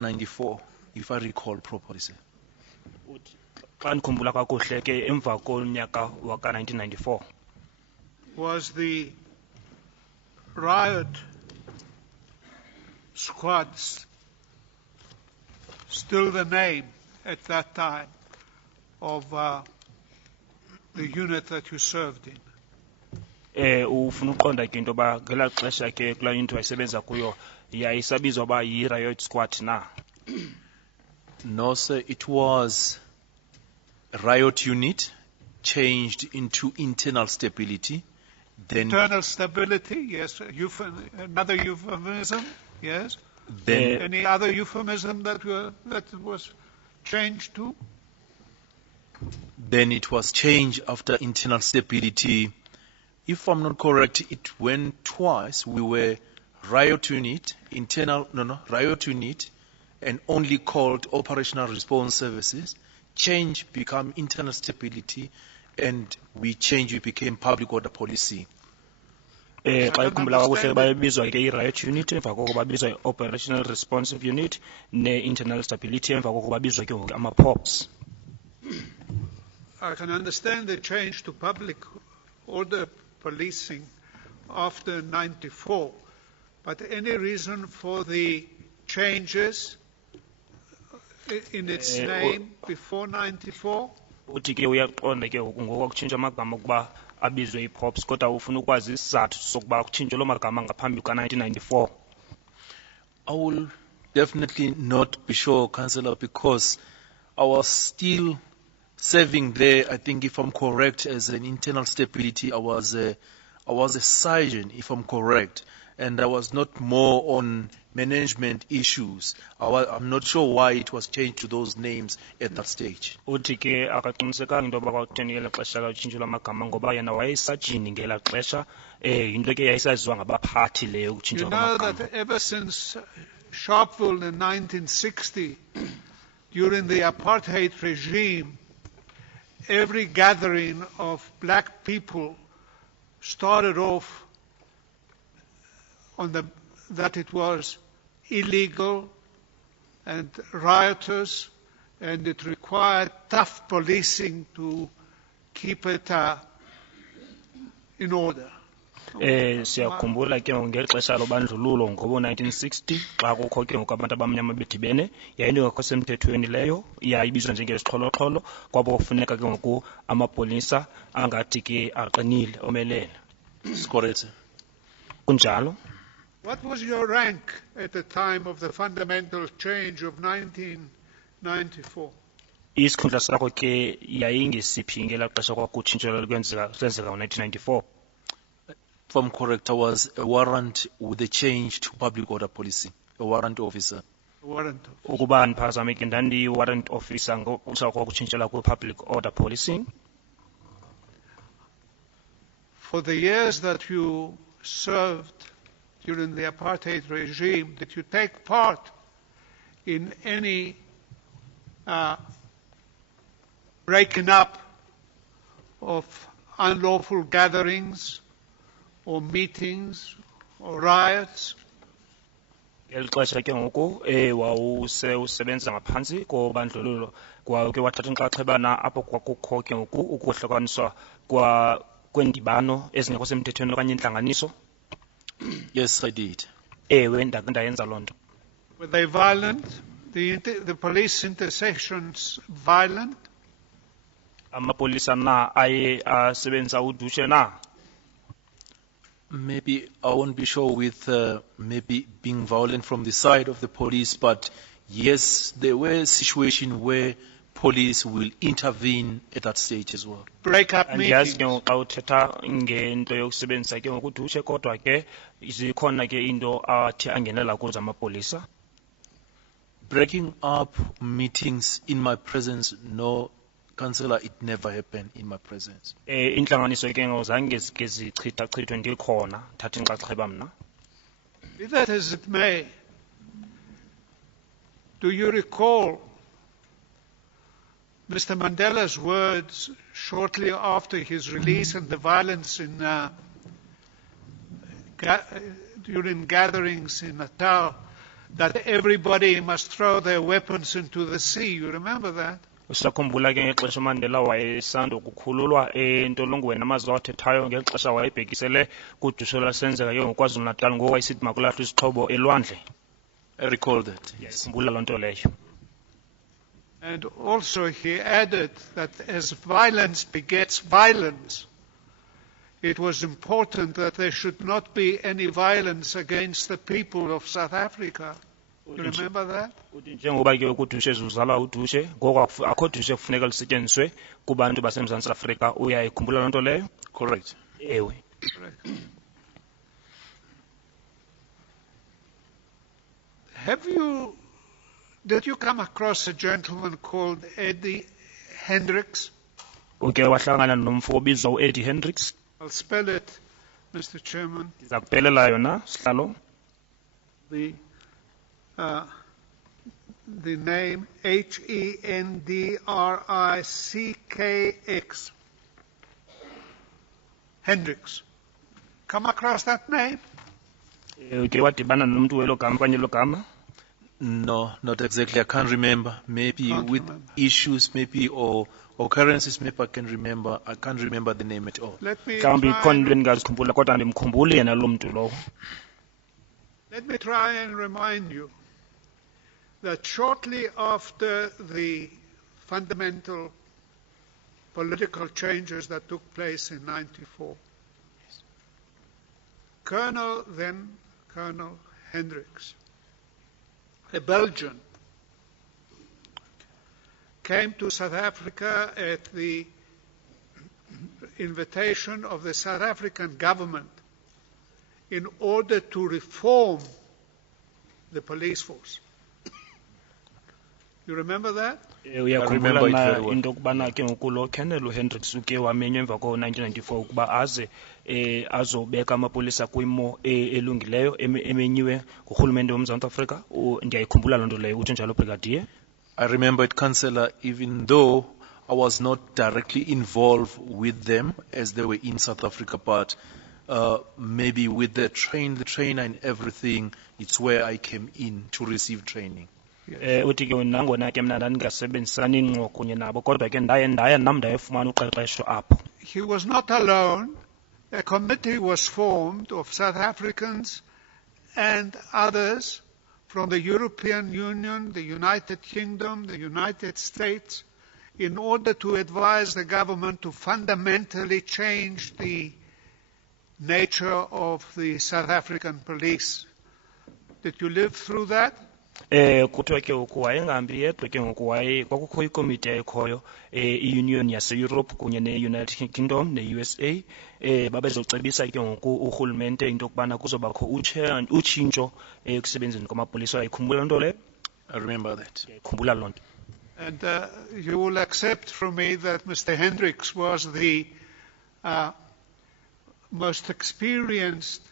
94, if I recall properly, sir. Xa ndikhumbula kakuhle ke emva konyaka waka 1994 Was the riot squads still the name at that time of the unit that you served in? ufuna uqonda ke into ba ngela xesha ke kula unit wayisebenza kuyo yayisabizwa ba yi riot squad na? No, sir, it was riot unit changed into internal stability. Then Internal stability, yes. Another euphemism, yes. Then Any other euphemism that was changed to? Then it was changed after internal stability. If I'm not correct, it went twice. We were riot unit, riot unit, and only called operational response services. Change become internal stability, and we became public order policy. Xa ikhumbula kakuhle bayibizwa ke i-riot unit emva koko babizwa i-operational responsive unit ne-internal stability emva koko babizwa ke ngoku ama-POPs. I can understand the change to public order policing after 94, but any reason for the changes in its name before 94? Uthi ke uyaqonda ke ngoku ngoku kutshintsha amagama ukuba abizwe i-POPs kodwa ufuna ukwazi isizathu sokuba kutshintshwe loo magama ngaphambi ka-1994. I will definitely not be sure, Councillor, because I was still serving there. I think, if I'm correct, as an internal stability, I was a sergeant, if I'm correct, and I was not more on management issues. I'm not sure why it was changed to those names at that stage. Uthi ke akaqinisekanga into yoba kwakutheni ngela xesha katshintsho lwamagama ngoba yena wayesajini ngela xesha yinto ke yayisaziwa ngabaphathi leyo You ukutshintshwa know kwamagama. that ever since Sharpeville in 1960, during the apartheid regime, every gathering of black people started off on that it was illegal and riotous, and it required tough policing to keep it in order. Siyakhumbula ke ngexesha lobandlululo ngobo-1960 xa kukho ke ngoku abantu abamnyama bedibene yayinto engekho semthethweni leyo yayibizwa njengezixholo-xholo kwabo kufuneka ke ngoku amapolisa angathi ke aqinile omelele. Correct. Kunjalo. What was your rank at the time of the fundamental change of 1994? Isikhundla sakho ke yayingesiphi ngela xesha kwakutshintshelwa kwenzeka ngo-1994? If I'm correct, I was a warrant with a change to public order policy, a warrant officer. Warrant. Ukuba ndiphazameke ndandiyi-warrant officer ngokusa kwakutshintshela kwi-public order policing. For the years that you served during the apartheid regime, did you take part in any breaking up of unlawful gatherings or meetings or riots? Ngeli xesha ke ngoku wawusebenza ngaphantsi kobandlululo kwake wathatha inxaxheba na apho kwakukho ke ngoku ukuhlukaniswa kweendibano ezingekho semthethweni okanye intlanganiso? Yes, I did. Ewe, ndakhe ndayenza loo nto. Were they violent? The police intersections violent? Amapolisa na aye asebenzisa udushe na? Maybe I won't be sure with maybe being violent from the side of the police, but yes, there were situations where police will intervene at that stage as well. Break up meetings? Andiyazi ke ngoku xa uthetha ngento yokusebenzisa ke ngoku udushe kodwa ke zikhona ke into athi angenela kuzo amapolisa. Breaking up meetings in my presence, no, Councillor, it never happened in my presence. Intlanganiso ke ngoku zange zike zichithwe ndikhona thatha inxaxheba mna. Be that as it may, do you recall Mr. Mandela's words shortly after his release and the violence in during gatherings in Natal, that everybody must throw their weapons into the sea. You remember that? Usakhumbula ke ngexesha uMandela wayesanda ukukhululwa entolongweni amazwi awathethayo ngexesha wayebhekisele kudushe lwasenzeka ke ngoKwaZulu Natal ngoku wayesithi makulahlwe izixhobo elwandle. I recall that. Yes. Khumbula loo nto leyo. And also he added that as violence begets violence, it was important that there should not be any violence against the people of South Africa. You remember that? Njengoba ke udushe zuzala udushe ngoku akho dushe kufuneka lisetyenziswe kubantu baseMzantsi Afrika. Uyayikhumbula loo nto leyo? Correct. Ewe. Correct. Did you come across a gentleman called Eddie Hendricks? Uke wahlangana nomfo obizwa uEddie Hendricks? I'll spell it, Mr. Chairman. Ndiza kupelela yona sihlalo. The name Hendricks. Hendricks. Come across that name? Uke wadibana nomntu welo gama okanye lo gama? No, not exactly. I can't remember. Maybe with issues, maybe or occurrences, maybe I can remember. I can't remember the name at all. Let me try and remind you that shortly after the fundamental political changes that took place in '94, Colonel Hendricks, a Belgian, came to South Africa at the invitation of the South African government in order to reform the police force. You remember that? Uyakhumbula na into kubana ke ngokulo Colonel Hendricks uke wamenywa emva ko-1994 ukuba aze azobeka amapolisa kwimo elungileyo emenyiwe ngurhulumente womzantsi Afrika. Ndiyayikhumbula loo nto leyo. Utsho njalo Brigadier? I remember it, Councillor, even though I was not directly involved with them as they were in South Africa, but maybe with the trainer and everything, it's where I came in to receive training. Uthi ke nangona ke mna ndingasebenzisani ngqo kunye nabo kodwa ke ndaya nam ndayefumana uqeqesho apho. He was not alone. A committee was formed of South Africans and others from the European Union, the United Kingdom, the United States, in order to advise the government to fundamentally change the nature of the South African police. Did you live through that? Kuthiwa ke ngoku wayengahambi yedwa ke ngoku kwakukho ikomiti ekhoyo i-Union yase-Europe kunye ne-United Kingdom ne-USA babezocebisa ke ngoku urhulumente into yokubana kuzobakho utshintsho ekusebenzeni kwamapolisa. Uyayikhumbula loo nto leyo? I remember that. Uyayikhumbula loo nto. And you will accept from me that Mr. Hendricks was the most experienced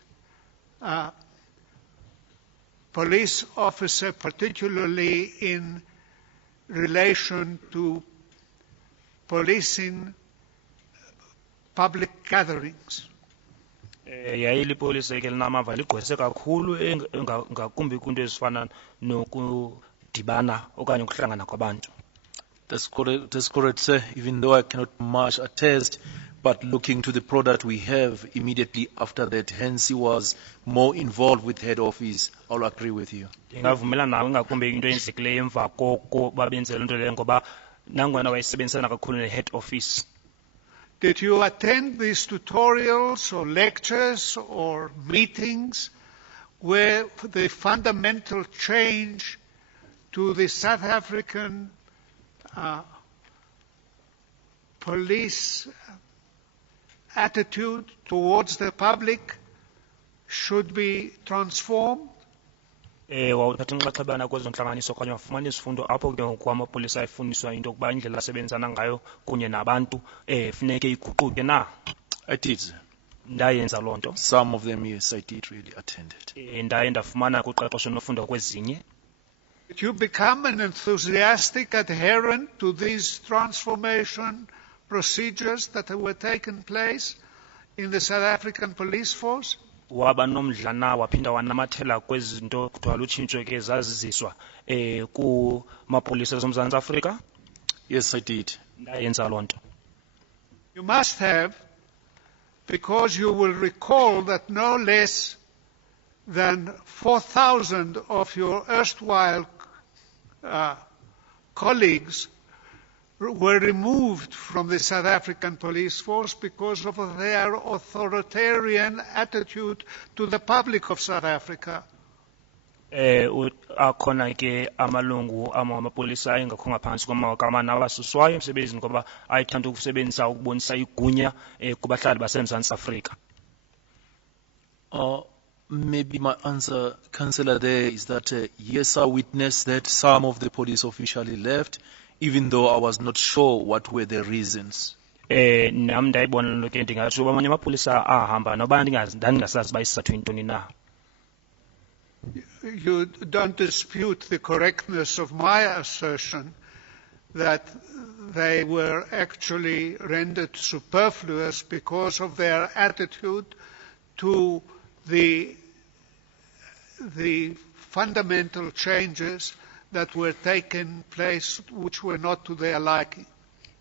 police officer, particularly in relation to policing public gatherings. Yayilipolisa ke linamava ligqwese kakhulu ngakumbi kwinto ezifana nokudibana okanye ukuhlangana kwabantu. That's correct, sir. Even though I cannot much attest, but looking to the product we have immediately after that, hence he was more involved with head office. I'll agree with you. Ndingavumela nawe ngakumbi into eyenzekileyo emva koko babenzela loo nto leyo ngoba nangona wayesebenzisana kakhulu ne-head office. Did you attend these tutorials or lectures or meetings where the fundamental change to the South African police attitude towards the public should be transformed? Wawuthatha inxaxhebana kwezo ntlanganiso okanye wafumana izifundo apho ke ngoku amapolisa efundiswa into yokuba indlela asebenzana ngayo kunye nabantu funeke iguquke na? I did. Ndayenza loo nto. Some of them, yes, I did really attend it. Ndaye ndafumana kuqeqesho nofunda kwezinye. Did you become an enthusiastic adherent to these transformation procedures that were taking place in the South African police force? waba nomdlana waphinda wanamathela kwezinto kuthiwa lutshintsho ke zaziziswa kumapolisa ezoMzantsi Afrika. Yes, I did. Ndayenza loo nto. You must have, because you will recall that no less than 4,000 of your erstwhile colleagues were removed from the South African police force because of their authoritarian attitude to the public of South Africa. Akhona ke amalungu amapolisa ayengakho ngaphansi kwamagama abasuswayo emsebenzini ngoba ayithanda ukusebenzisa ukubonisa igunya kubahlali baseMzantsi Afrika. Maybe my answer, Councillor, there is that yes, I witnessed that some of the police officially left, even though I was not sure what were the reasons. Nam ndayibona lo ke ndingathi uba amanye amapolisa ahamba noba ndandingasazi uba isizathu yintoni na. You don't dispute the correctness of my assertion that they were actually rendered superfluous because of their attitude to the fundamental changes that were taking place which were not to their liking.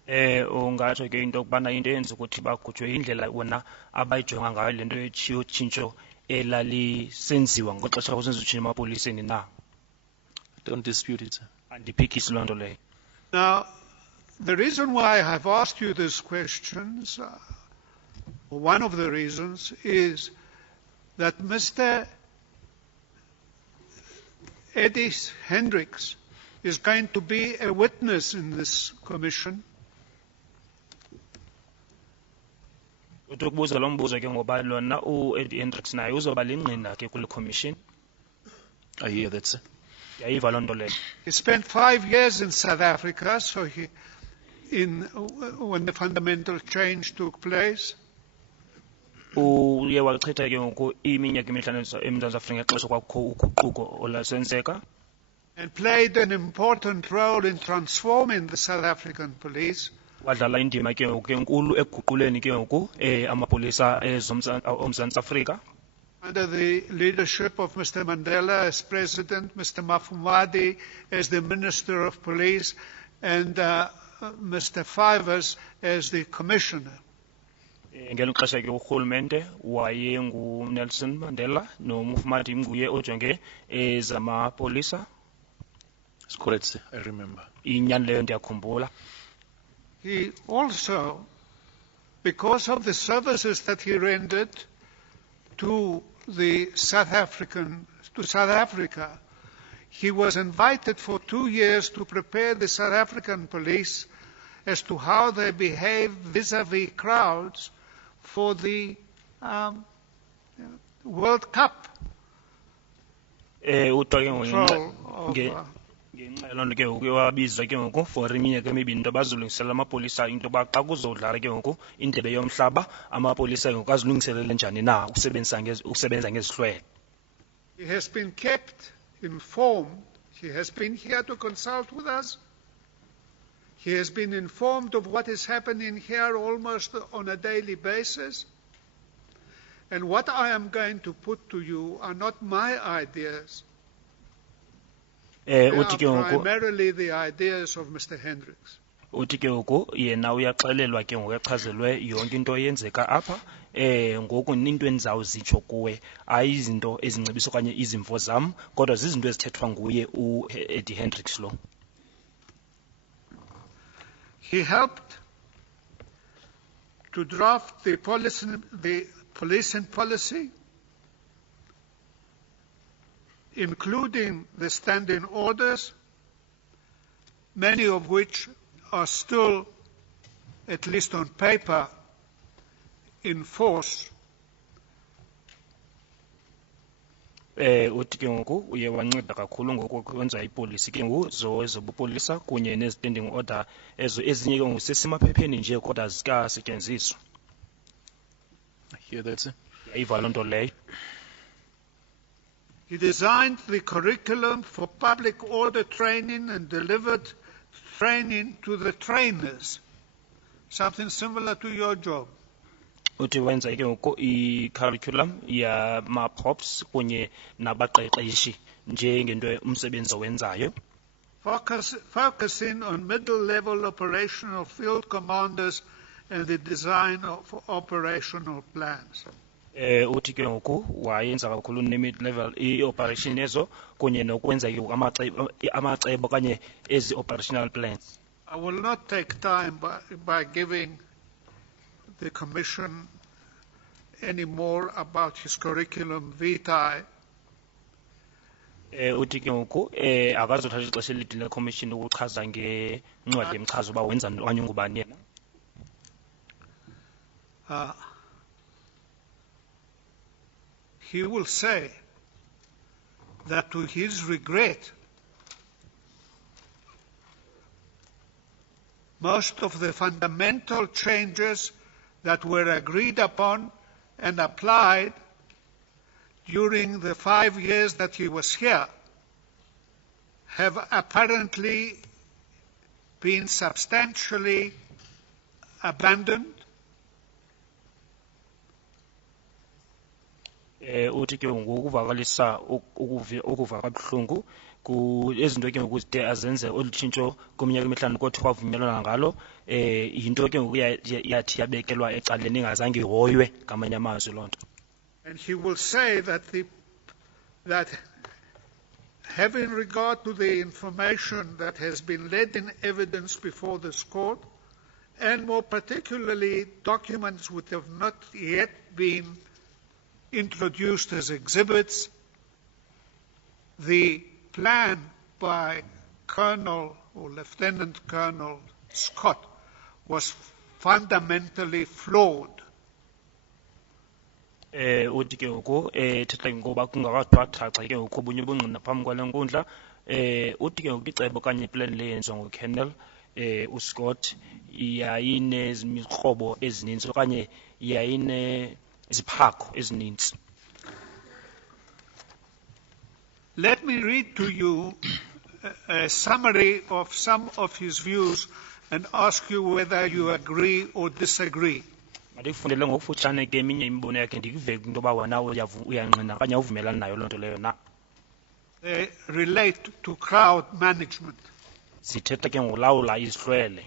Ungatsho ke into yokubana into eyenza ukuthi bakhutshwe indlela wona abayijonga ngayo le nto yotshintsho elalisenziwa ngoxesha kusenza utshintsho emapoliseni na. Don't dispute it, sir. Andiphikisi loo nto leyo. Now, the reason why I have asked you these questions, one of the reasons, is that Mr. Eddie Hendricks is going to be a witness in this commission. Ukubuza lo mbuzo ke ngoba lona Eddie Hendricks naye uzoba lingqina ke kule commission. I hear that, sir. Yayiva loo nto leyo. He spent 5 years in South Africa, so when the fundamental change took place. Uye wachitha ke ngoku iminyaka emihlanu eMzantsi Afrika xesha kwakho uguquko olasenzeka. And played an important role in transforming the South African police. Wadlala indima ke ngoku enkulu ekuguquleni ke ngoku amapolisa ezoMzantsi Afrika. Under the leadership of Mr. Mandela as President, Mr. Mkhwanazi as the Minister of Police, and Mr. Fivers as the Commissioner. Ngelo xesha ke urhulumente wayenguNelson Mandela noMkhwanazi nguye ojonge ezamapolisa. It's correct, sir. I remember. Inyani leyo ndiyakhumbula. He also, because of the services that he rendered to South Africa, he was invited for 2 years to prepare the South African police as to how they behave vis-à-vis crowds for the World Cup. Ngenxa loo nto ke ngoku wabizwa ke ngoku for iminyaka emibini into bazilungiselela amapolisa into yoba xa kuzodlala ke ngoku indebe yomhlaba amapolisa ke ngoku azilungiselele njani na ukusebenza ngezihlwele. He has been kept informed. He has been here to consult with us. He has been informed of what is happening here almost on a daily basis. And what I am going to put to you are not my ideas. They are primarily the ideas of Mr. Hendricks. Uthi ke ngoku yena uyaxelelwa ke ngoku echazelwe yonke into eyenzeka apha ngoku into endizawuzitsho kuwe ayizinto ezincebisa okanye izimvo zam kodwa zizinto ezithethwa nguye uEddie Hendricks lo. He helped to draft the policing policy, including the standing orders, many of which are still, at least on paper, in force. Uthi ke ngoku uye wanceda kakhulu ngokwenza ipolisi ke ngoku zobupolisa kunye nezistanding order ezinye ke ngoku sesimaphepheni nje kodwa zikasetyenziswa. I hear that, sir. Yayiva loo nto leyo. He designed the curriculum for public order training and delivered training to the trainers, something similar to your job. uthi wenza ke ngoku i-curriculum yama-pops kunye nabaqeqeshi njengento umsebenzi owenzayo. Focusing on middle-level operational field commanders and the design of operational plans. Uthi ke ngoku wayenza kakhulu ne-mid-level i-operation ezo kunye nokwenza ke amacebo kanye ezi operational plans. I will not take time by giving the Commission any more about his curriculum vitae. Uthi ke ngoku akazothatha ixesha elide le-commission ukuchaza ngencwadi emchaza uba wenza okanye ungubani yena. He will say that to his regret, most of the fundamental changes that were agreed upon and applied during the 5 years that he was here have apparently been substantially abandoned. Uthi ke ngokuvakalisa ukuva kabuhlungu ezinto ke ngokude azenze olutshintsho kweminyaka emihlanu kodwa kwavunyelwana ngalo yinto ke ngoku yathi yabekelwa ecaleni ingazange ihoywe ngamanye amazwi loo nto. And he will say that having regard to the information that has been laid in evidence before this court, and more particularly documents which have not yet been introduced as exhibits, the plan by Colonel or Lieutenant Colonel Scott was fundamentally flawed. Uthi ke ngoku thetha ngoba kungakwathwa thatha ke ngoku obunye ubungqina phambi kwale nkundla uthi ke ngoku icebo kanye iplan le yenziwa nguColonel uScott yayinezimikrobo ezininzi okanye yayineziphatho ezininzi. Let me read to you a summary of some of his views and ask you whether you agree or disagree. Mandikufundele ngokufutshane ke eminye imibono yakhe ndikuve into yoba wena uyangqina okanye awuvumelani nayo loo nto leyo na. They relate to crowd management. Zithetha ke ngolawula izihlwele.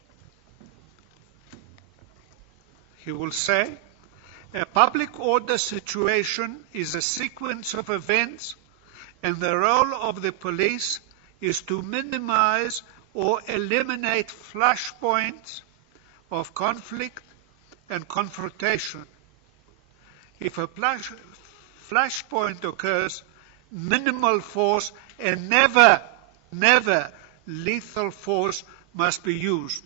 He will say, a public order situation is a sequence of events, and the role of the police is to minimize or eliminate flashpoints of conflict and confrontation. If a flashpoint occurs, minimal force and never lethal force must be used.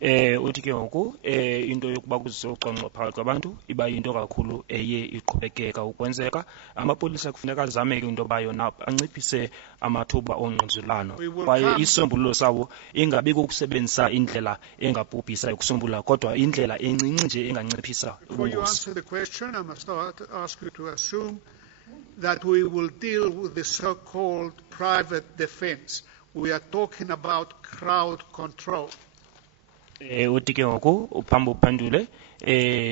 Uthi ke ngoku into yokuba kuzise ucwangco phakathi kwabantu iba yinto kakhulu eye iqhubekeka ukwenzeka. Amapolisa kufuneka azame ke into yoba yona anciphise amathuba ongqinzelano kwaye isombululo sawo ingabi kukusebenzisa indlela engabhubhisa ukusombulula kodwa indlela encinci nje enganciphisa ubungozi. Before you answer the question, I must ask you to assume that we will deal with the so-called private defense. We are talking about crowd control. Uthi ke ngoku uphambe uphendule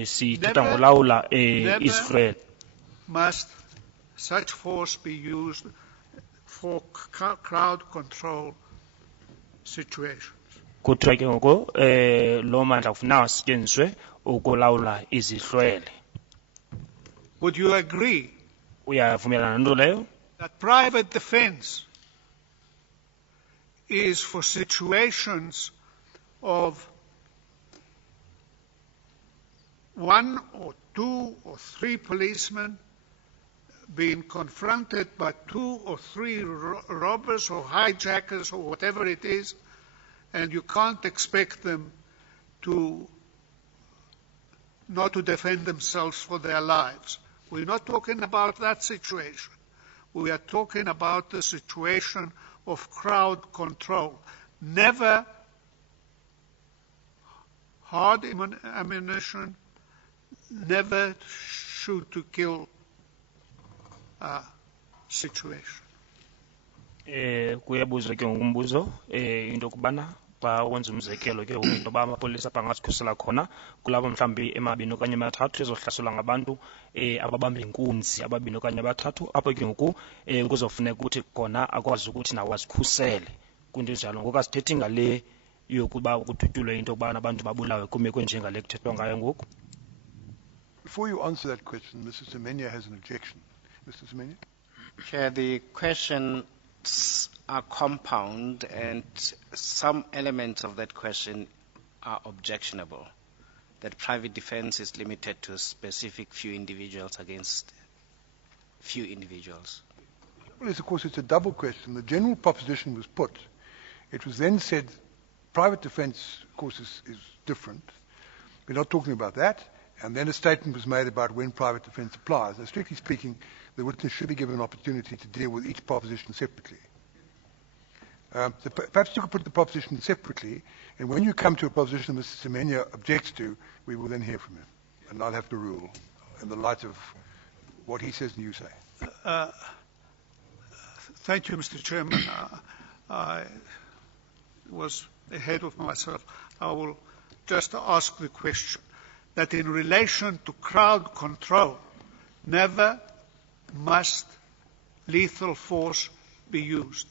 sithetha ngolawula izihlwele. Must such force be used for crowd control situations? Kuthiwa ke ngoku loo mandla kufuneka asetyenziswe ukulawula izihlwele. Would you agree Uyavumelana nto leyo? that private defense is for situations of one or two or three policemen being confronted by two or three robbers or hijackers or whatever it is, and you can't expect them to not to defend themselves for their lives? We're not talking about that situation. We are talking about the situation of crowd control. Never hard ammunition, never shoot to kill situation. Kuyabuzwa ke ngokumbuzo into kubana xa wenza umzekelo ke into yoba amapolisa bangazikhusela khona kulabo mhlawumbi emabini okanye amathathu ezohlaselwa ngabantu ababamba inkunzi ababini okanye abathathu apho ke ngoku kuzofuneka ukuthi khona akwazi ukuthi nawo azikhusele kwinto enjalo ngoku asithethi ngale yokuba kudutyulwe into yokubana abantu babulawe kumeko njengale kuthethwa ngayo ngoku. Before you answer that question, Mr. Zephania has an objection. Mr. Zephania? Chair, the questions are compound and some elements of that question are objectionable. That private defense is limited to specific few individuals against few individuals. Well, of course, it's a double question. The general proposition was put. It was then said private defense, of course, is different. We're not talking about that. And then a statement was made about when private defense applies. Now, strictly speaking, the witness should be given an opportunity to deal with each proposition separately. So perhaps you could put the proposition separately, and when you come to a proposition Mr. Zephania objects to, we will then hear from him, and I'll have to rule in the light of what he says and you say. Thank you, Mr. Chairman. I was ahead of myself. I will just ask the question that in relation to crowd control, never must lethal force be used.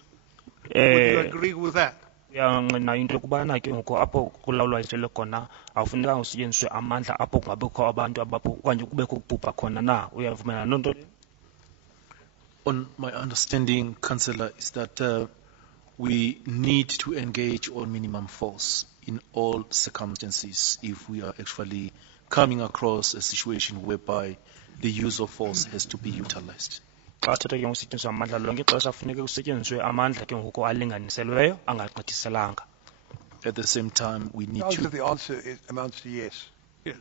Would you agree with that? Na into yokubana ke ngoku apho kulawulwa ijele khona awufunekanga usetyenziswe amandla apho kungabikho abantu okanye kubekho ukubhubha khona na uyavumelana nonto. On my understanding, Councillor, is that we need to engage on minimum force in all circumstances if we are actually coming across a situation whereby the use of force has to be utilized. Xa sithetha ke ngokusetyenziswa amandla lonke ixesha funeke kusetyenziswe amandla ke ngoku alinganiselweyo angagqithiselanga. At the same time, we need So to... the answer amounts to yes. Yes.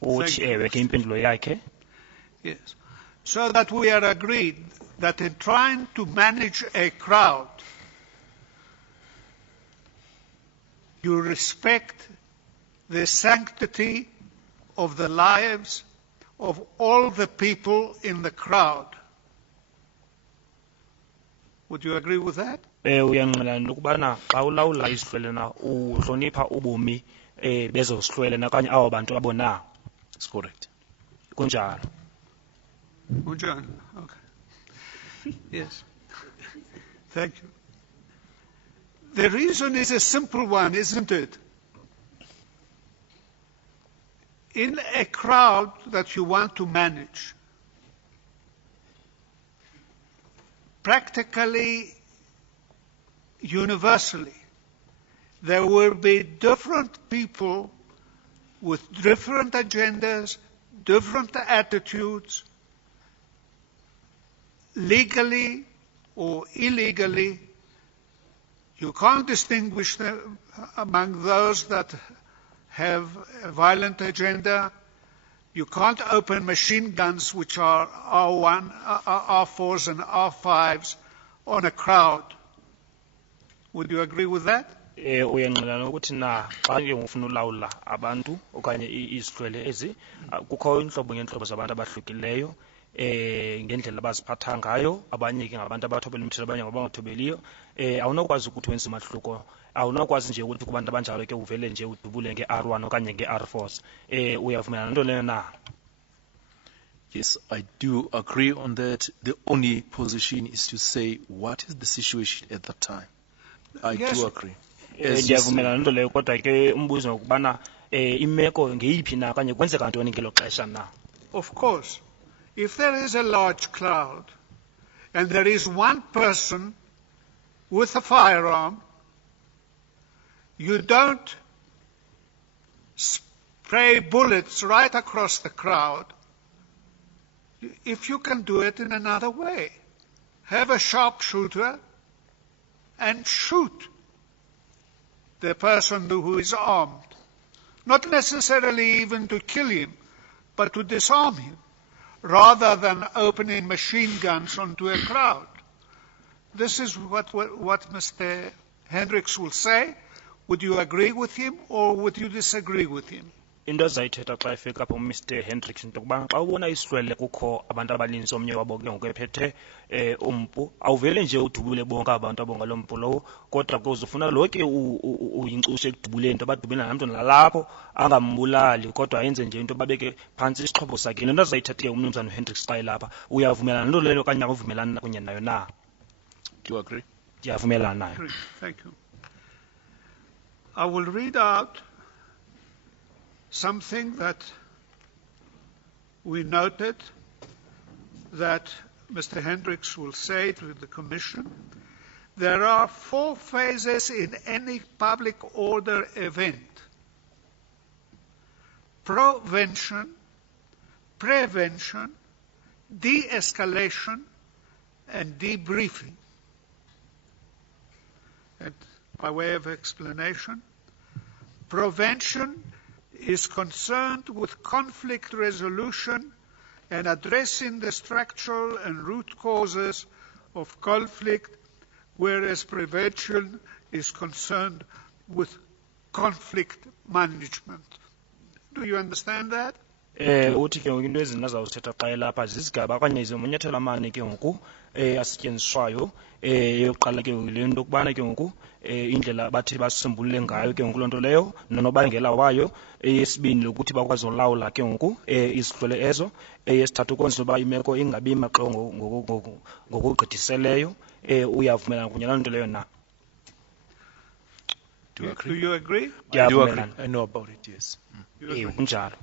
Uthi ewe ke impendulo yakhe. Yes. So that we are agreed that in trying to manage a crowd, you respect the sanctity of the lives of all the people in the crowd. Would you agree with that? Uyangqinelana ukubana xa ulawula isihlwele na uhlonipha ubomi bezo sihlwele na okanye abo bantu abona. That's correct. Kunjalo. Unjani? Okay. Yes. Thank you. The reason is a simple one, isn't it? In a crowd that you want to manage, practically, universally, there will be different people with different agendas, different attitudes, legally or illegally. You can't distinguish them among those that have a violent agenda. You can't open machine guns, which are R1, R4s and R5s, on a crowd. Would you agree with that? Uyangqinelana ukuthi na xa ke ufuna ulawula abantu okanye izihlwele ezi kukho intlobo ngeentlobo zabantu abahlukileyo ngendlela abaziphatha ngayo abanye ke ngabantu abathobela umthetho abanye ngabangathobeliyo awunokwazi ukuthi wenze umahluko awunokwazi nje ukuthi kubantu abanjalo ke uvele nje udubule nge-R1 okanye nge-R4s uyavumelana nto leyo na? Yes, I do agree on that. The only position is to say what is the situation at that time. I do agree. Ndiyavumelana nto leyo kodwa ke umbuzo ngokubana imeko ngeyiphi na okanye kwenzeka ntoni ngelo xesha na? Of course. If there is a large crowd and there is one person with a firearm, you don't spray bullets right across the crowd. If you can do it in another way, have a sharpshooter and shoot the person who is armed. Not necessarily even to kill him, but to disarm him, rather than opening machine guns onto a crowd. This is what Mr. Hendricks will say. Would you agree with him or would you disagree with him? into azayithetha xa efika apho uMr Hendricks into yokuba xa ubona isihlwele kukho abantu abaninzi omnye wabo ke ngoku ephethe umpu awuvele nje udubule bonke abantu abongalo mpu lowo kodwa ke uzofuna lo ke uyincushe ekudubuleni into badubela namntu nalapho angambulali kodwa ayenze nje into babeke phantsi isixhobo sakhe into azayithetha ke umnumzana uHendricks xa elapha uyavumelana nto leyo okanye akuvumelana kunye nayo na? Do you agree? Ndiyavumelana nayo. Thank you. I will read out something that we noted that Mr. Hendricks will say to the Commission. There are 4 phases in any public order event: prevention, de-escalation, and debriefing. And by way of explanation, prevention is concerned with conflict resolution and addressing the structural and root causes of conflict, whereas prevention is concerned with conflict management. Do you understand that? Uthi ke ngoku into ezinto azawuzithetha xa elapha zizigaba okanye izamanyathelo amane ke ngoku asetyenziswayo yokuqala ke le nto yokubana ke ngoku indlela bathi basisombulule ngayo ke ngoku loo nto leyo nonobangela wayo. Eyesibini lokuthi bakwazi ulawula ke ngoku izihlwele ezo. Eyesithathu ukwenza uba imeko ingabi maxo ngokugqithiseleyo. Uyavumelana kunye naloo nto leyo na? Do you Do agree? you agree? I do agree. Ndiyavumelana. I know about it, yes. Kunjalo.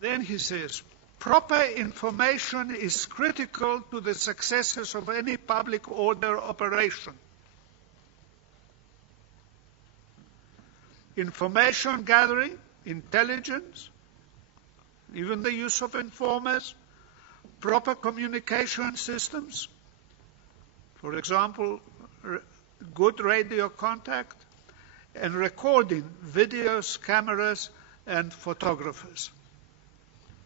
Then he says, proper information is critical to the success of any public order operation. Information gathering, intelligence, even the use of informers, proper communication systems, for example, good radio contact, and recording, videos, cameras, and photographers.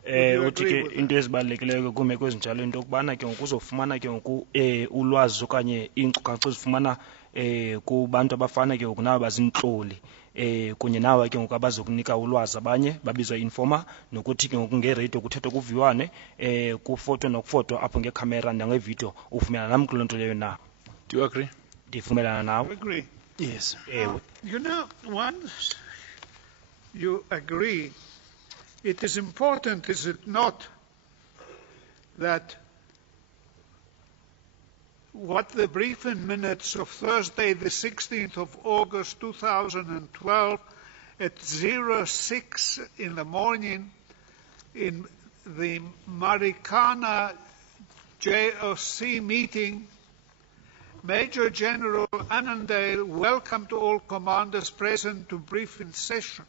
Uthi ke into ezibalulekileyo kumeko ezinjalo into yokubana ke ngoku uzofumana ke ngoku ulwazi okanye iinkcukacha ezifumana kubantu abafana ke ngoku nabo bazintloli kunye nawe ke ngoku abazokunika ulwazi abanye babizwa informer nokuthi ke ngoku ngeradio kuthethwa kuviwane kufoto nokufoto apho ngekhamera nangevidiyo. Uvumelana nam kuloo nto leyo na? Do you agree? Ndivumelana nawe. Agree. Yes. You know, once you agree, it is important, is it not, that what the briefing minutes of Thursday, the 16th of August 2012 at 06 in the morning in the Marikana JOC meeting, Major General Annandale welcomed all commanders present to briefing session.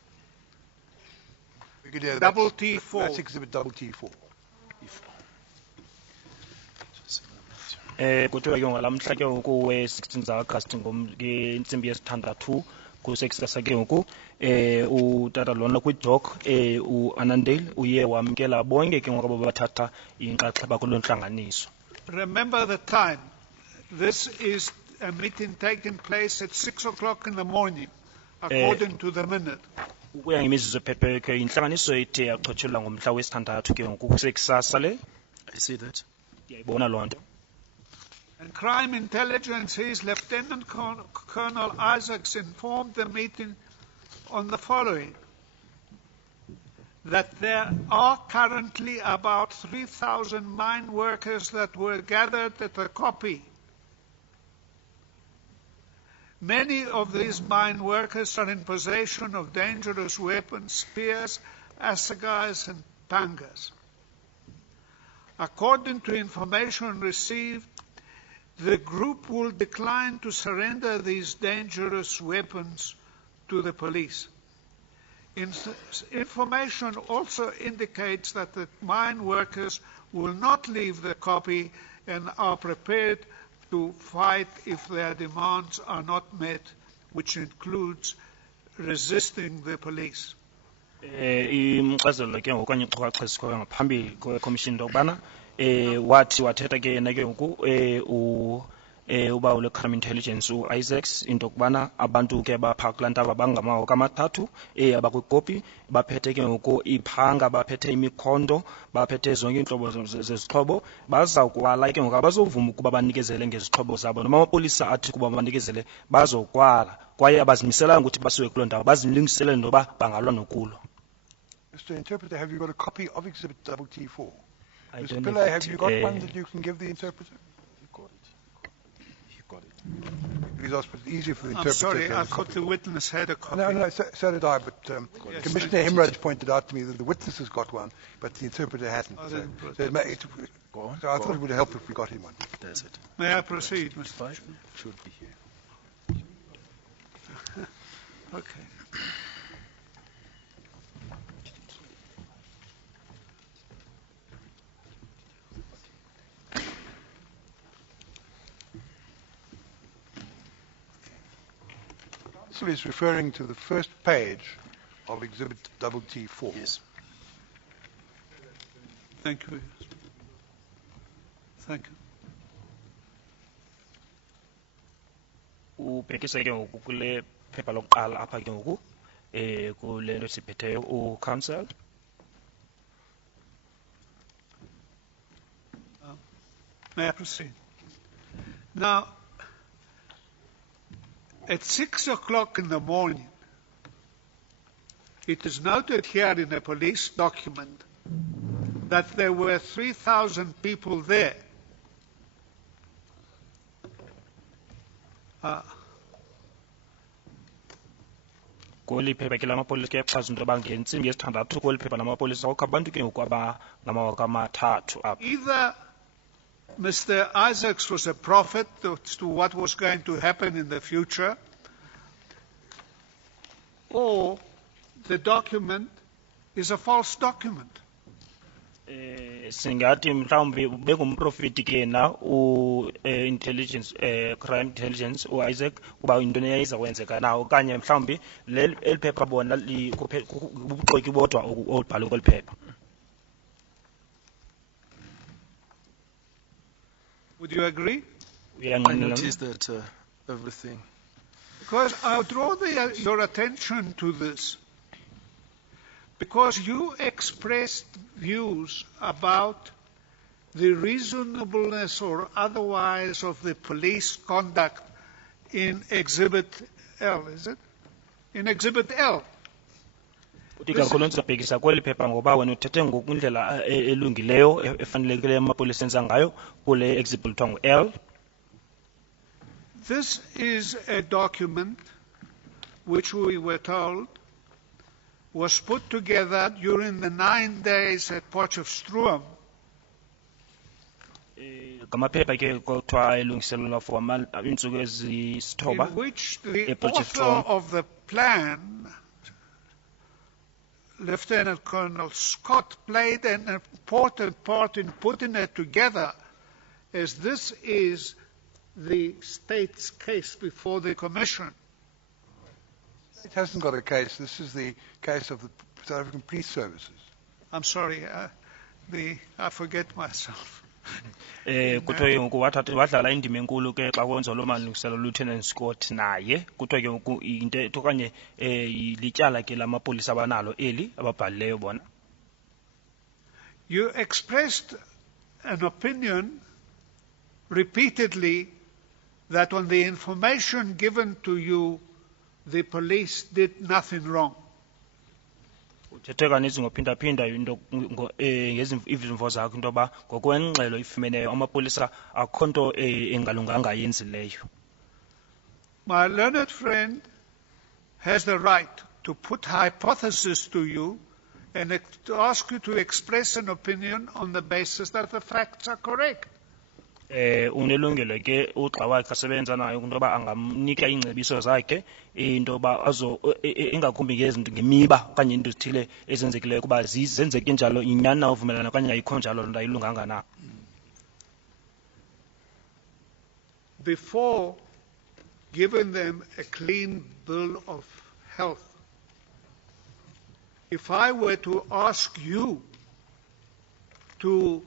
Double T4. That's exhibit double T4. Kuthiwa ke ngalamhla ke ngoku we-16 August ngentsimbi yesithandathu kusekusasa ke ngoku utata lona kwi-doc uAnandale uye wamkela bonke ke ngoku ababathatha inxaxheba kuloo ntlanganiso. Remember the time. This is a meeting taking place at 6 o'clock in the morning, according to the minute. Ukuya ngemizuzu ephepheyo ke intlanganiso ethe yachotshelwa ngomhla wesithandathu ke ngoku kusekusasa le. I see that. Ndiyayibona loo nto. And crime intelligence, his Lieutenant Colonel Isaacs informed the meeting on the following: that there are currently about 3,000 mine workers that were gathered at the copy. Many of these mine workers are in possession of dangerous weapons, spears, assegais, and pangas. According to information received, the group will decline to surrender these dangerous weapons to the police. Information also indicates that the mine workers will not leave the copy and are prepared to fight if their demands are not met, which includes resisting the police. Imxazelo ke ngoku okanye inkcukacha esikhoyo ngaphambi kwekomishini into yokubana wathi wathetha ke yena ke ngoku uba ule crime intelligence Isaacs into kubana abantu ke bapha kulantaba bangamawo kamathathu abakwekopi baphethe ke ngoku iphanga baphethe imikhondo baphethe zonke iintlobo zezixhobo bazawukwala ke ngoku abazovuma ukuba banikezele ngezixhobo zabo noma amapolisa athi kuba banikezele bazokwala kwaye abazimiselanga ukuthi basiwe kuloo ndawo bazilungiselele noba bangalwa nokulwa. Mr. Interpreter, have you got a copy of Exhibit T4? I Mr. don't Pillay, have have it, you got one that you can give the interpreter? He got it. He's asked, but it's easier for the I'm interpreter. sorry, to I have a thought copy. the witness had a copy. No, so did I, but Yes, Commissioner Hemraj pointed out to me that the witness has got one, but the interpreter hasn't. Oh, So, the interpreter. so it may- it- Go on. so I go thought on. it would help if we got him one. That's it. May I proceed, Mr. Five should be here. Okay. So he's referring to the first page of Exhibit T4. Yes. Thank you. Thank you. Ubhekise ke ngoku kule phepha lokuqala apha ke ngoku kule nto siphetheyo uCouncil. May I proceed? Now, at 6 o'clock in the morning, it is noted here in a police document that there were 3,000 people there. Kweli phepha ke lamapolisa kuyachaza into yoba ngentsimbi yesithandathu kweli phepha lamapolisa kukho abantu ke ngoku abangamawaka amathathu apha. Either Mr. Isaacs was a prophet as to what was going to happen in the future, or the document is a false document. Singathi mhlawumbi bengumprofeti ke na intelligence crime intelligence Isaac kuba into eyayiza kwenzeka na okanye mhlawumbi eli phepha bona ubuxoki bodwa obhalwe kweli phepha. Would you agree? I noticed that everything. Because I'll draw your attention to this. Because you expressed views about the reasonableness or otherwise of the police conduct in Exhibit L, is it? In Exhibit L. Uthi kakhulu ndizobhekisa kweli phepha ngoba wena uthethe ngokundlela elungileyo efanelekileyo amapolisa enza ngayo kule exhibit kuthiwa ngu-L. This is a document which we were told was put together during the 9 days at Potchefstroom. Ngamaphepha ke kuthiwa elungiselelwa for iintsuku ezisithoba. In which the author ePotchefstroom. of the plan, Lieutenant Colonel Scott, played an important part in putting it together, as this is the state's case before the Commission. It hasn't got a case. This is the case of the South African Police Services. I'm sorry, I forget myself. Kuthiwa ke ngoku wadlala indima enkulu ke xa kwenziwa loo malungiselelo Lieutenant Scott naye kuthiwa ke ngoku into okanye lityala ke lamapolisa abanalo eli ababhalileyo bona. You expressed an opinion repeatedly that on the information given to you, the police did nothing wrong. Uthethe kaninzi ngophindaphinda into izimvo zakho into yoba ngokwengxelo ifumeneyo amapolisa akho nto engalunganga ayenzileyo. My learned friend has the right to put hypothesis to you and to ask you to express an opinion on the basis that the facts are correct. Unelungelo ke ugxa wakhe asebenza nayo into yoba angamnika iingcebiso zakhe into yoba ingakumbi ngezinto ngemiba okanye into ezithile ezenzekileyo kuba zenzeke njalo inyani na uvumelana okanye ayikho njalo loo nto ayilunganga na. Before giving them a clean bill of health, if I were to ask you to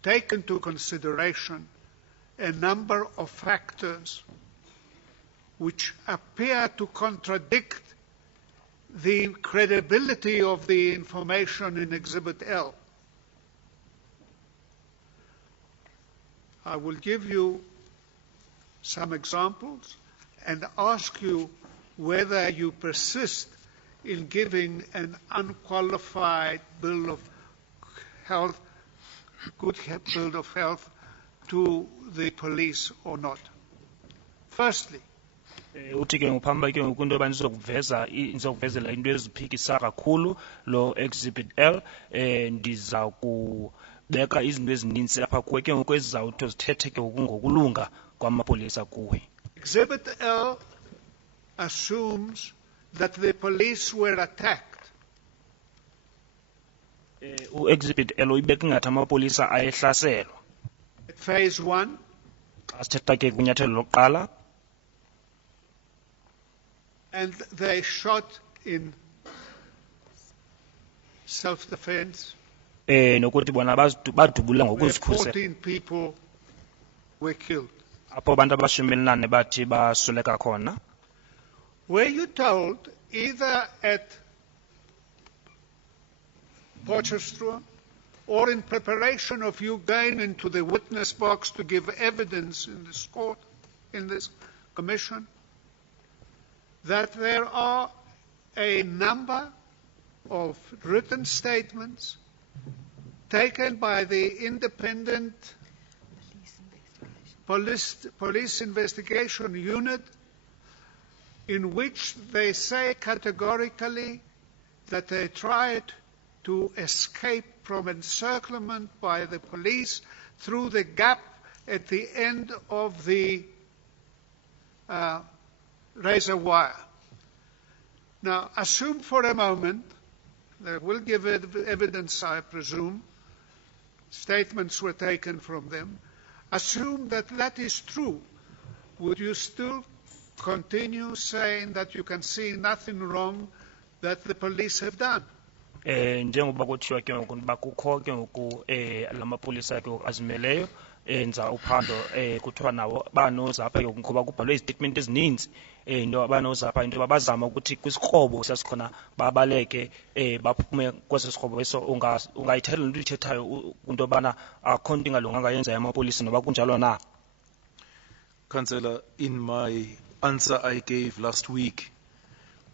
take into consideration a number of factors which appear to contradict the credibility of the information in Exhibit L. I will give you some examples and ask you whether you persist in giving an unqualified bill of health, good bill of health, to the police or not. Firstly, uthi ke ngokuphamba ke ngoku into yoba ndizokuvezela into eziphikisa kakhulu lo exhibit L ndiza kubeka izinto ezininzi apha kuwe ke ngoku ezizawuthi zithethe ke ngoku ngokulunga kwamapolisa kuwe. Exhibit L assumes that the police were attacked. Exhibit L uyibeka ingathi amapolisa ayehlaselwa. At phase 1, xa sithetha ke kunyathelo lokuqala, and they shot in self-defense. nokuthi bona badubula Where ngokuzikhusela 14 people were killed. apho abantu abashimelinane bathi basweleka khona. Were you told, either at Potchefstroom or in preparation of you going into the witness box to give evidence in this court, in this commission, that there are a number of written statements taken by the independent police investigation unit in which they say categorically that they tried to escape from encirclement by the police through the gap at the end of the razor wire. Now, assume for a moment, they will give evidence, I presume, statements were taken from them. Assume that that is true. Would you still continue saying that you can see nothing wrong that the police have done? Njengoba kuthiwa ke ngoku bakukho ke ngoku lamapolisa ke azimeleyo enza uphando kuthiwa nawo banozapha ke ngoba kubhalwe izitatement ezininzi into abanozapha into babazama ukuthi kwisikrobo sasikhona babaleke baphume kwesi sikrobo eso ungayithela into ithethayo into bana akho into ingalunganga yenza amapolisa noba kunjalo na. Councillor, in my answer I gave last week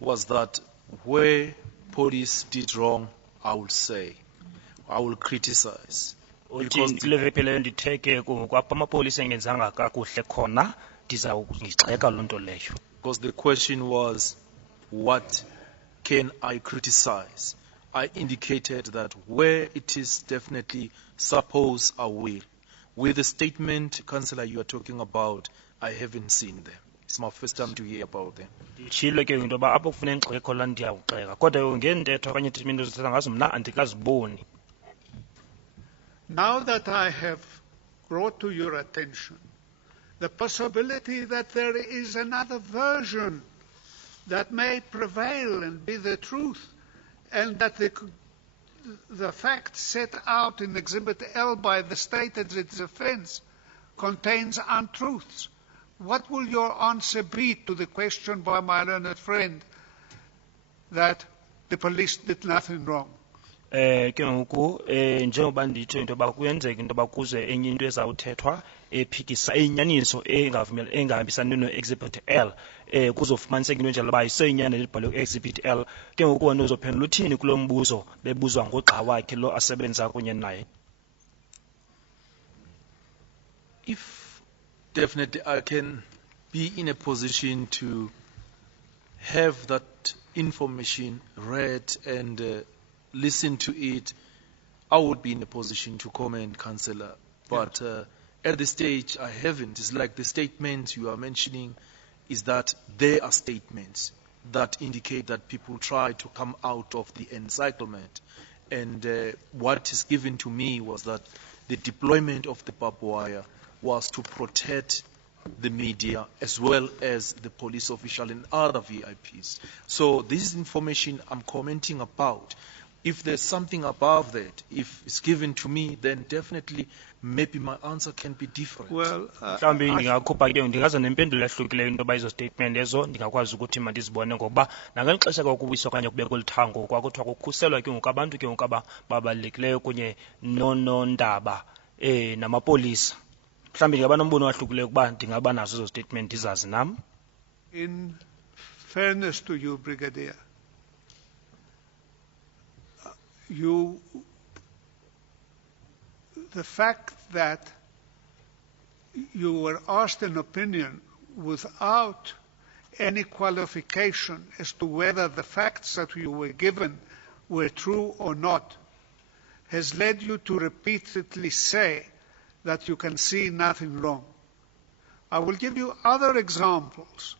was that where police did wrong, I will say, I will criticize. Levephele nditheke kwapha amapolisa engenzanga kakuhle khona ndizawugxeka loo nto leyo. Because the question was, what can I criticize? I indicated that where it is definitely suppose I will. With the statement, Councillor, you are talking about, I haven't seen them. It's my first time to hear about them. Nditshilo ke into yoba apho kufuna ingxeko la ndiyawugxeka kodwa ngentetho okanye itritimenti ezithetha ngazo mna andikaziboni. Now that I have brought to your attention the possibility that there is another version that may prevail and be the truth, and that the facts set out in Exhibit L by the state as its offense contains untruths, what will your answer be to the question by my learned friend that the police did nothing wrong? Ke ngoku njengoba nditsho into yoba kuyenzeka into yoba kuze enye into ezawuthethwa ephikisa inyaniso engahambisani no-exhibit L kuzofumaniseka into enjalo uba iseyinyani elibhalwe ku-exhibit L. Ke ngoku wena uzophendula uthini kulo mbuzo bebuzwa ngogxa wakhe lo asebenza kunye naye? If definitely I can be in a position to have that information read and listen to it, I would be in a position to comment, Councillor. But at this stage, I haven't. It's like the statements you are mentioning is that there are statements that indicate that people try to come out of the encirclement. And what is given to me was that the deployment of the barbed wire was to protect the media as well as the police official and other VIPs. So this is information I'm commenting about. If there's something above that, if it's given to me, then definitely maybe my answer can be different. Well, mhlawumbi ndingakhupha ke ndingaza nempendulo ehlukileyo into yoba izo statement ezo ndingakwazi ukuthi mandizibone ngokuba nangeli xesha kwakubuyiswa okanye kubekwa elithango kwakuthiwa kukhuselwa ke ngoku abantu ke ngoku babalulekileyo kunye noonondaba namapolisa. Mhlawumbi ndingaba nombono wahlukileyo ukuba ndingaba nazo ezo statement ndizazi nam. in fairness to you, Brigadier, the fact that you were asked an opinion without any qualification as to whether the facts that you were given were true or not has led you to repeatedly say that you can see nothing wrong. I will give you other examples.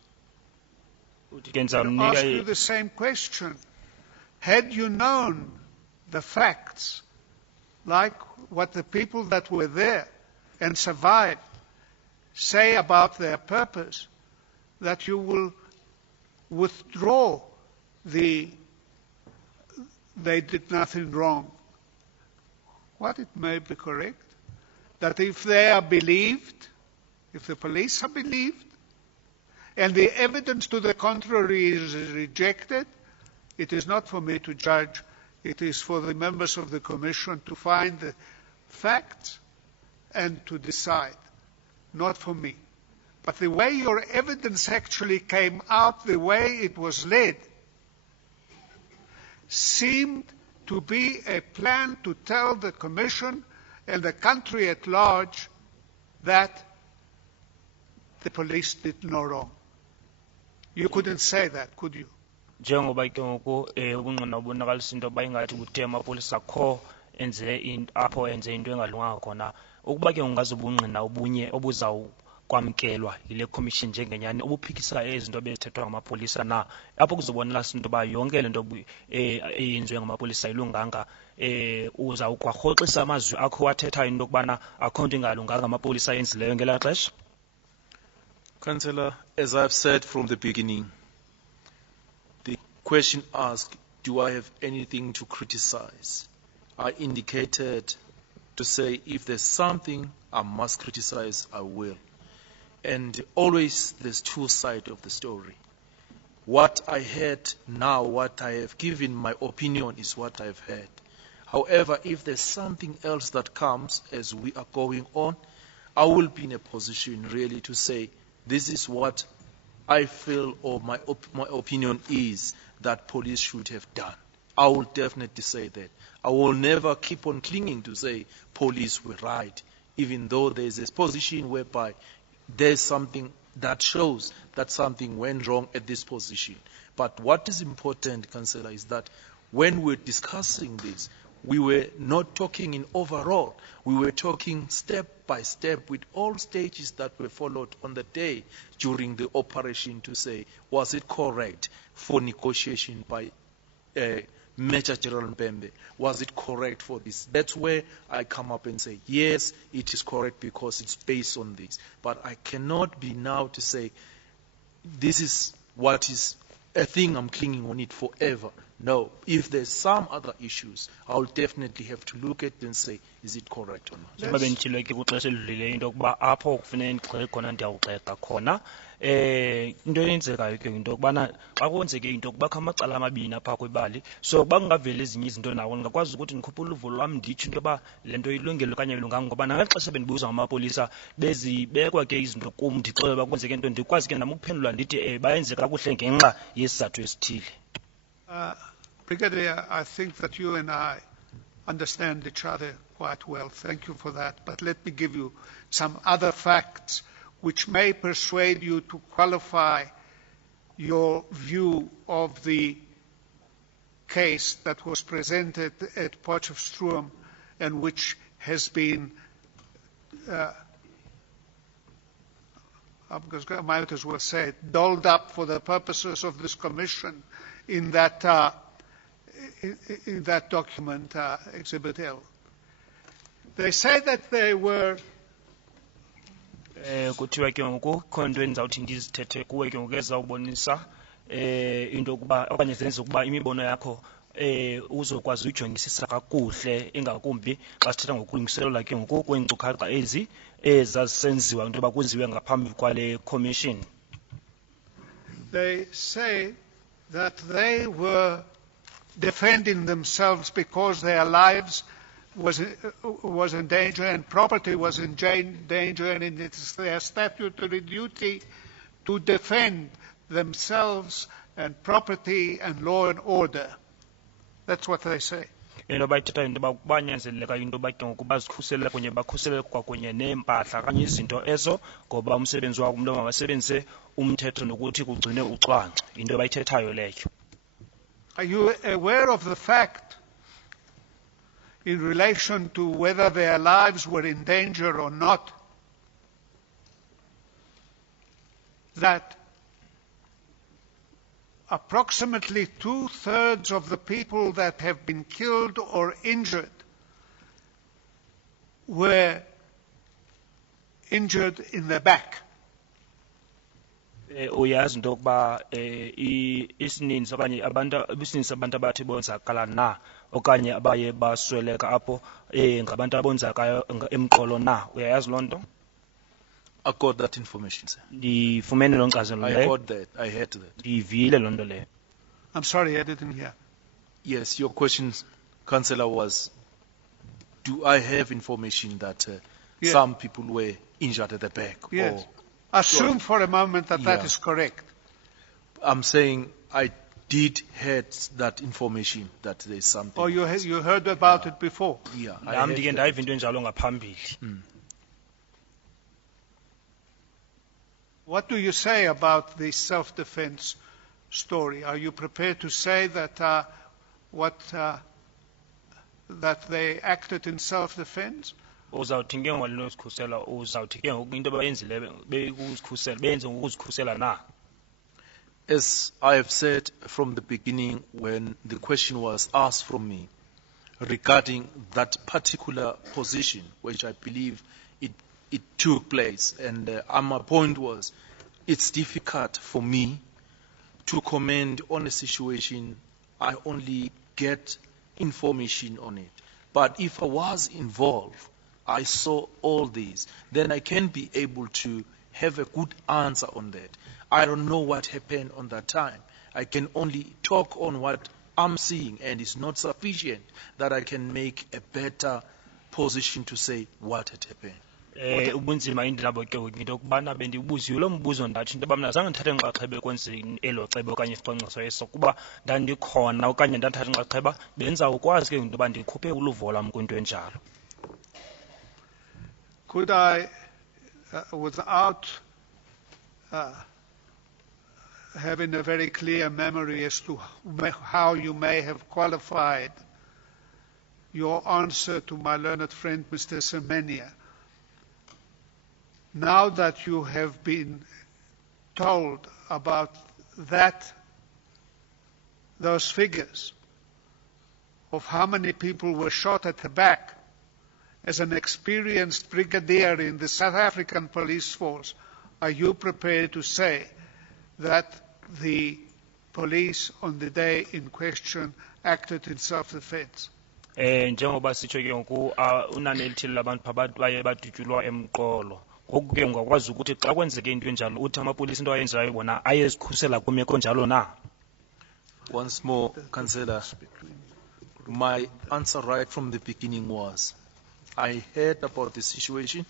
I'll ask you the same question. Had you known the facts, like what the people that were there and survived say about their purpose, that you will withdraw they did nothing wrong. What it may be correct, that if they are believed, if the police are believed, and the evidence to the contrary is rejected, it is not for me to judge. It is for the members of the Commission to find the facts and to decide, not for me. But the way your evidence actually came out, the way it was led, seemed to be a plan to tell the Commission and the country at large that the police did no wrong. You couldn't say that, could you? Njengoba ke ngoku ubungqina obonakalisa into yoba ingathi kuthe amapolisa akho apho enze into engalunganga khona, ukuba ke ungaze ubungqina obunye obuzawukwamkelwa yile commission njengenyani obuphikisa izinto bezithethwa ngamapolisa na, apho kuzobonela into yoba yonke le nto eyenziwe ngamapolisa ilunganga, uzawukwarhoxisa amazwi akho wathethayo into yokubana akho nto ingalunganga amapolisa ayenzileyo ngelaa xesha. Councillor, as I've said from the beginning, the question asked, do I have anything to criticize? I indicated to say if there's something I must criticize, I will. And always there's two sides of the story. What I heard now, what I have given my opinion is what I've heard. However, if there's something else that comes as we are going on, I will be in a position really to say, this is what I feel or my opinion is that police should have done. I will definitely say that. I will never keep on clinging to say police were right, even though there's a position whereby there's something that shows that something went wrong at this position. But what is important, Councillor, is that when we're discussing this, we were not talking in overall. We were talking step by step with all stages that were followed on the day during the operation to say, was it correct for negotiation by Major General Mbembe? Was it correct for this? That's where I come up and say, yes, it is correct because it's based on this. But I cannot be now to say, this is what is a thing I'm clinging on it forever. No, if there's some other issues, I'll definitely have to look at it and say, is it correct or not? Njengoba benditshilo ke kwixesha elidlulileyo into yokuba apho kufuneka ndigxile khona ndiyawugxeka khona. Into eyenzekayo ke into yokubana xa kwenzeke into kubakho amacala amabini apha kwibali, so uba kungavela ezinye izinto nawo ndingakwazi ukuthi ndikhuphe uluvo lwam nditsho into yoba le nto ilungile okanye ayilunganga, ngoba nangeli xesha bendibuzwa ngamapolisa bezibekwa ke izinto kum ndixelele uba kwenzeke into ndikwazi ke nam ukuphendula ndithi bayenze kakuhle ngenxa yesizathu esithile. Brigadier, I think that you and I understand each other quite well. Thank you for that. But let me give you some other facts which may persuade you to qualify your view of the case that was presented at Potchefstroom and which has been, I might as well say it, dolled up for the purposes of this commission in that document, Exhibit L. They say that they were kuthiwa ke ngoku khona into endizawuthi ndizithethe kuwe ke ngoku ezawubonisa into yokuba okanye zenze ukuba imibono yakho uzokwazi ujongisisa kakuhle ingakumbi xa sithetha ngokulungiselela ke ngoku kweenkcukacha ezi ezazisenziwa into yoba kwenziwe ngaphambi kwale commission. They say that they were defending themselves because their lives was in danger and property was in danger, and it is their statutory duty to defend themselves and property and law and order. That's what they say. Into bayithetha into yoba banyanzeleka into yoba ke ngoku bazikhusele kunye bakhusele kwakunye neempahla okanye izinto ezo ngoba umsebenzi wabo umntu mabasebenzise umthetho nokuthi kugcine ucwangco into bayithethayo leyo. Are you aware of the fact in relation to whether their lives were in danger or not, that approximately 2/3 of the people that have been killed or injured were injured in the back? Uyazi into yokuba isininzi okanye isininzi abantu abathi bonzakala na okanye abaye basweleka apho ngabantu abonzakayo emqolo na, uyayazi loo nto? I got that information, sir. Ndifumene loo nkcazelo I leyo. got that. I heard that. Ndivile loo nto leyo. I'm sorry, I didn't hear. Yes, your question, Councillor, was, do I have information that Yes. some people were injured at the back? Yes. Or Assume for a moment that that Yeah. is correct. I'm saying I did heard that information that there's something. Or you heard about it before. Yeah, I Nam heard ndike that. ndayiva into enjalo ngaphambili. What do you say about the self-defense story? Are you prepared to say that that they acted in self-defense? Uzawuthi ke ngolino sikhusela uzawuthi ke ngoku into abayenzile bekuzikhusela benze ngokuzikhusela na? As I have said from the beginning when the question was asked from me regarding that particular position, which I believe it took place, and my point was it's difficult for me to comment on a situation. I only get information on it. But if I was involved, I saw all these, then I can be able to have a good answer on that. I don't know what happened on that time. I can only talk on what I'm seeing, and it's not sufficient that I can make a better position to say what had happened. Ubunzima indinabo ke ngoku into yokubana bendibuziwe lo mbuzo ndathi into yoba mna zange ndithathe inxaxheba ekwenzeni elo cebo okanye isicwangciso eso kuba ndandikhona okanye ndathatha inxaxheba bendizawukwazi ke into yoba ndikhuphe uluvo lwam kwinto enjalo. Could I, without having a very clear memory as to how you may have qualified your answer to my learned friend, Mr. Semenya, now that you have been told about those figures of how many people were shot at the back, as an experienced brigadier in the South African police force, are you prepared to say that the police on the day in question acted in self-defense? Njengoba sitsho ke ngoku unani elithile labantu phaa baye badutyulwa emqolo. Ngoku ke ngakwazi ukuthi xa kwenzeke into enjalo uthi amapolisa into ayenzayo bona ayezikhusela kwimeko njalo na? Once more, Councillor, my answer right from the beginning was, I heard about the situation,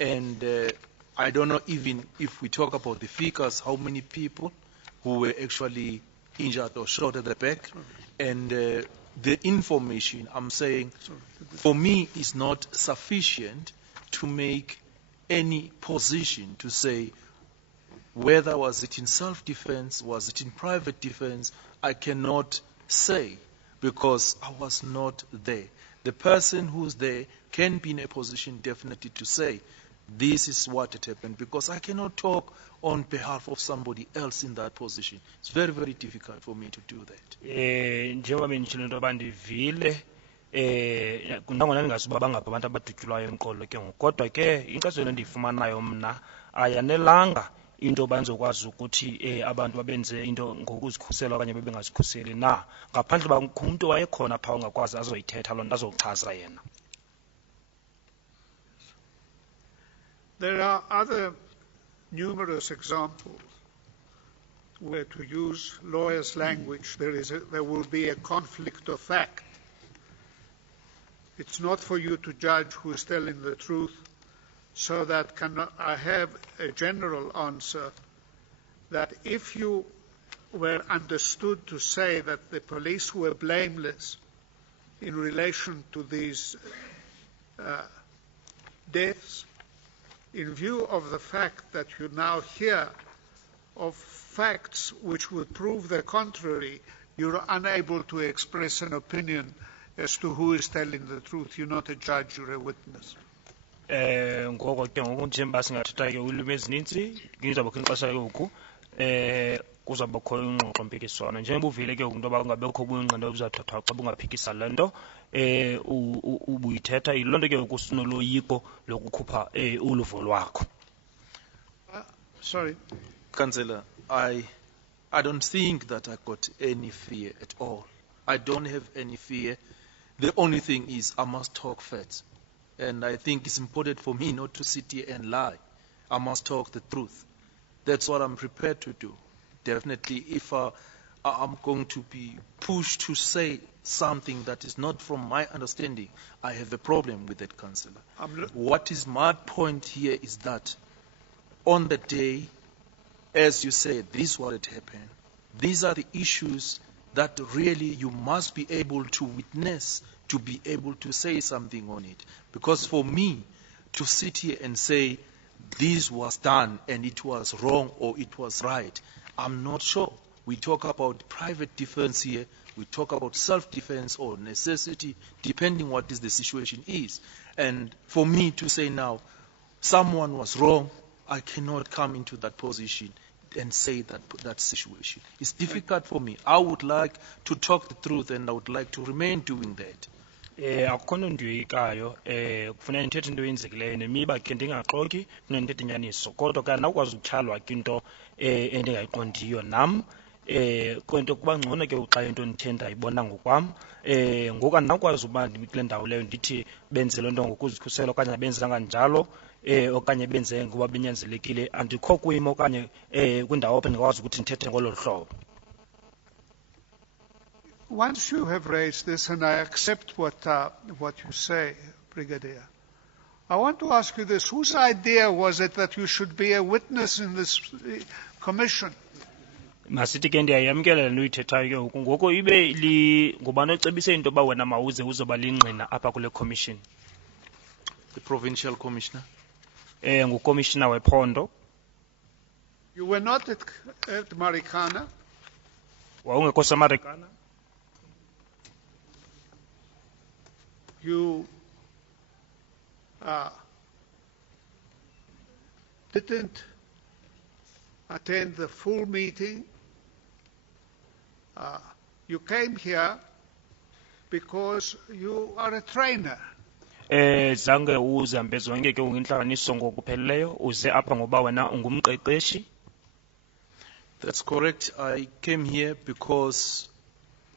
and I don't know even if we talk about the figures, how many people who were actually injured or shot at the back, and the information I'm saying, for me, is not sufficient to make any position to say whether was it in self-defense, was it in private defense. I cannot say because I was not there. The person who's there can be in a position definitely to say this is what had happened, because I cannot talk on behalf of somebody else in that position. It's very, very difficult for me to do that. Njengoba benditshilo into yoba ndivile nangona ndingazuba bangaphi abantu abadutyulwayo emqolo ke ngoku kodwa ke inkcazelo endiyifumanayo mna ayanelanga into banzokwazi ukuthi abantu babenze into ngokuzikhusela okanye bebengazikhuseli na, ngaphandle uba umuntu wayekhona phaa ongakwazi azoyithetha loo nto azochaza yena. There are other numerous examples where, to use lawyers' language, there will be a conflict of fact. It's not for you to judge who is telling the truth, so that I have a general answer that if you were understood to say that the police were blameless in relation to these deaths, in view of the fact that you now hear of facts which would prove the contrary, you're unable to express an opinion as to who is telling the truth. You're not a judge, you're a witness. Ngoko ke ngoku njengoba singathetha ke ulwimi ezininzi ngizawubakho ixesha ke ngoku kuzawubakho ingxoxo-mpikiswano njengoba uvile ke ngoku into yoba kungabekho ubungqina obuzawuthathwa xa bungaphikisa le nto ubuyithetha yiloo nto ke ngoku sinoloyiko lokukhupha uluvo lwakho. Sorry. Councillor, I don't think that I got any fear at all. I don't have any fear. The only thing is I must talk facts. And I think it's important for me not to sit here and lie. I must talk the truth. That's what I'm prepared to do. Definitely, if I'm going to be pushed to say something that is not from my understanding, I have a problem with that, Councillor. What is my point here is that on the day, as you said, this is what had happened. These are the issues that really you must be able to witness, to be able to say something on it. Because for me to sit here and say this was done and it was wrong or it was right, I'm not sure. We talk about private defense here, we talk about self-defense or necessity, depending what is the situation is. And for me to say now, someone was wrong, I cannot come into that position and say that situation. It's difficult for me. I would like to talk the truth and I would like to remain doing that. Akukho nto ndiyoyikayo kufuneka ndithethe into eyenzekileyo nemiba ke ndingaxoki kufuneka ndithethe inyaniso kodwa ke andinawukwazi ukutyhalwa kwinto endingayiqondiyo nam kwento kuba ngcono ke xa into ndithe ndayibona ngokwam ngoku andinawukwazi uba kule ndawo leyo ndithi benze loo nto ngokuzikhusela okanye benzanga njalo okanye benze ngoba benyanzelekile andikho kwimo okanye kwindawo apho ndingakwazi ukuthi ndithethe ngolo hlobo. Once you have raised this, and I accept what you say, Brigadier, I want to ask you this. Whose idea was it that you should be a witness in this commission? Masithi ke ndiyayamkela le nto uyithethayo ke ngoku ngoko ibe ngubani ocebise into yoba wena mawuze uzoba lingqina apha kule commission? The provincial commissioner. Ngukomishina wephondo. You were not at Marikana. Wawungekho seMarikana. You didn't attend the full meeting. You came here because you are a trainer. Zange uzihambe zonke ke ngintlanganiso ngokupheleleyo uze apha ngoba wena ungumqeqeshi. That's correct. I came here because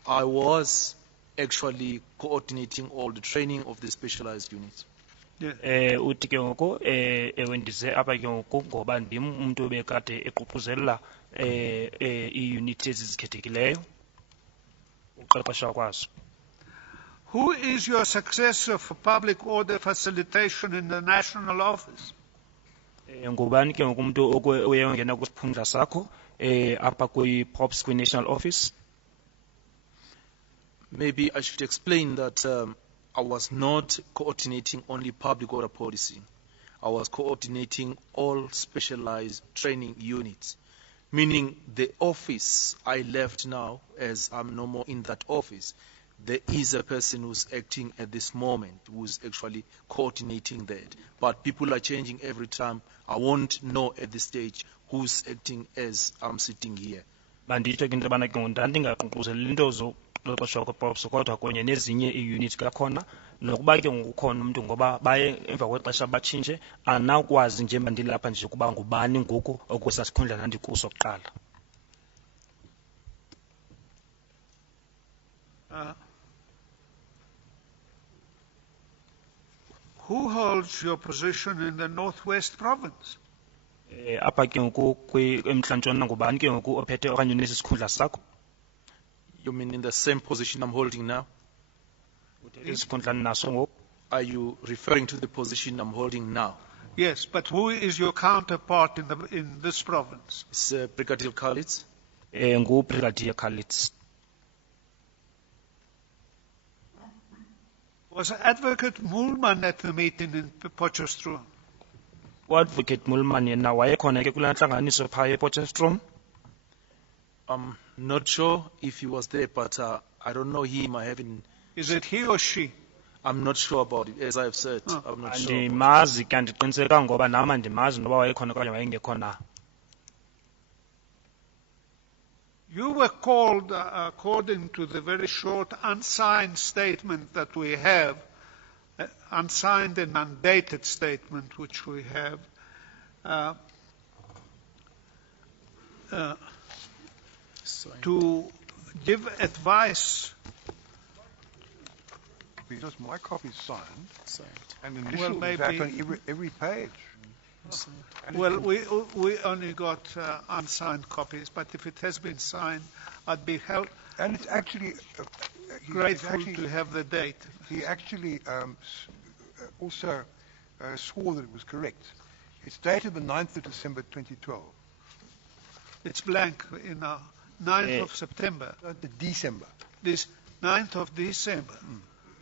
I was actually coordinating all the training of the specialized units. Uthi ke ngoku ewendize apha ke ngoku ngoba ndim umuntu obekade eququzelela iunit ezizikhethekileyo uqeqesha kwazo. Who is your successor for public order facilitation in the national office? Ngubani ke ngoku umuntu oyengena kwisiphundla sakho apha kwi-POPs kwi-national office? Maybe I should explain that I was not coordinating only public order policy. I was coordinating all specialized training units, meaning the office I left now, as I'm no more in that office, there is a person who's acting at this moment who's actually coordinating that. But people are changing every time. I won't know at this stage who's acting as I'm sitting here. Banditsho ke into yobana ke ndandingaququzeleli into ukuqeqeshwa kweprops kodwa kunye nezinye iiyunithi kakhona nokuba ke ngokukhona umntu ngoba baye emva kwexesha batshintshe anakwazi njengoba ndilapha nje ukuba ngubani ngoku okwesa sikhundla ndandikuso kuqala. Who holds your position in the Northwest Province? Apha ke ngoku emntla-ntshona ngubani ke ngoku ophethe okanye nesi sikhundla sakho? You mean in the same position I'm holding now? Isikhundla naso ngoku? Are you referring to the position I'm holding now? Yes, but who is your counterpart in this province? It's Brigadier Khalid. NguBrigadier Khalid. Was Advocate Moolman at the meeting in Potchefstroom? Advocate Moolman yena wayekhona ke kula ntlanganiso phaa ePotchefstroom? I'm not sure if he was there, but I don't know him. I haven't. Is it he or she? I'm not sure about it. As I've said, I'm not sure. Andimazi ke andiqinisekanga ngoba nam andimazi noba wayekhona okanye wayengekho na. You were called, according to the very short unsigned statement that we have, unsigned and undated statement which we have, to give advice. Because my copy is signed, Signed. and initial is back on every page. Well, we only got unsigned copies, but if it has been signed, I'd be And it's actually grateful to have the date. He actually also swore that it was correct. It's dated the 9th of December 2012. It's blank in 9th of September. The December. This 9th of December,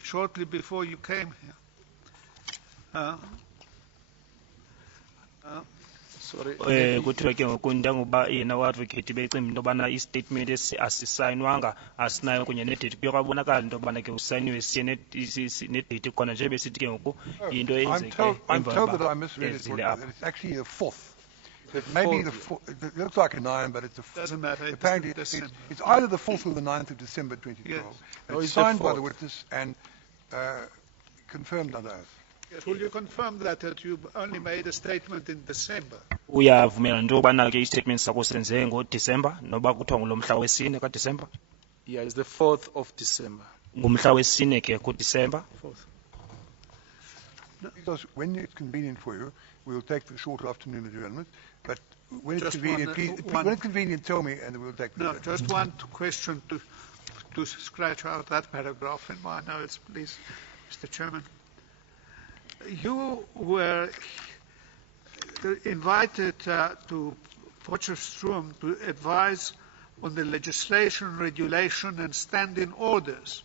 shortly before you came here. Sorry. Kuthiwa ke ngoku ndangoba yena uadvocate becimba into yobana istatement asisayinwanga asinayo kunye nedate kuye kwabonakala into yobana ke usayiniwe siye nedate khona nje besithi ke ngoku into eyenzeke I'm told that I misread it, that it's actually the 4th. It may be the 4th. It looks like a 9, but it's a 4th. Doesn't matter. Apparently, it's either the 4th or the 9th of December 2012. Yes. And it's signed by the witness and confirmed under oath. Yes, will you confirm that you only made a statement in December? Uyavumela into yobana ke istatement sakho senze ngoDisemba noba kuthiwa ngulo mhla wesine kaDisemba? Yeah, it's the 4th of December. Ngumhla wesine ke kuDisemba. 4th. Because when it's convenient for you, we'll take the short afternoon adjournment. But when it's Just convenient, one- when it's convenient, tell me, and we'll take the No, adjournment. just one question to scratch out that paragraph in my notes, please, Mr. Chairman. You were invited to Potchefstroom to advise on the legislation, regulation, and standing orders.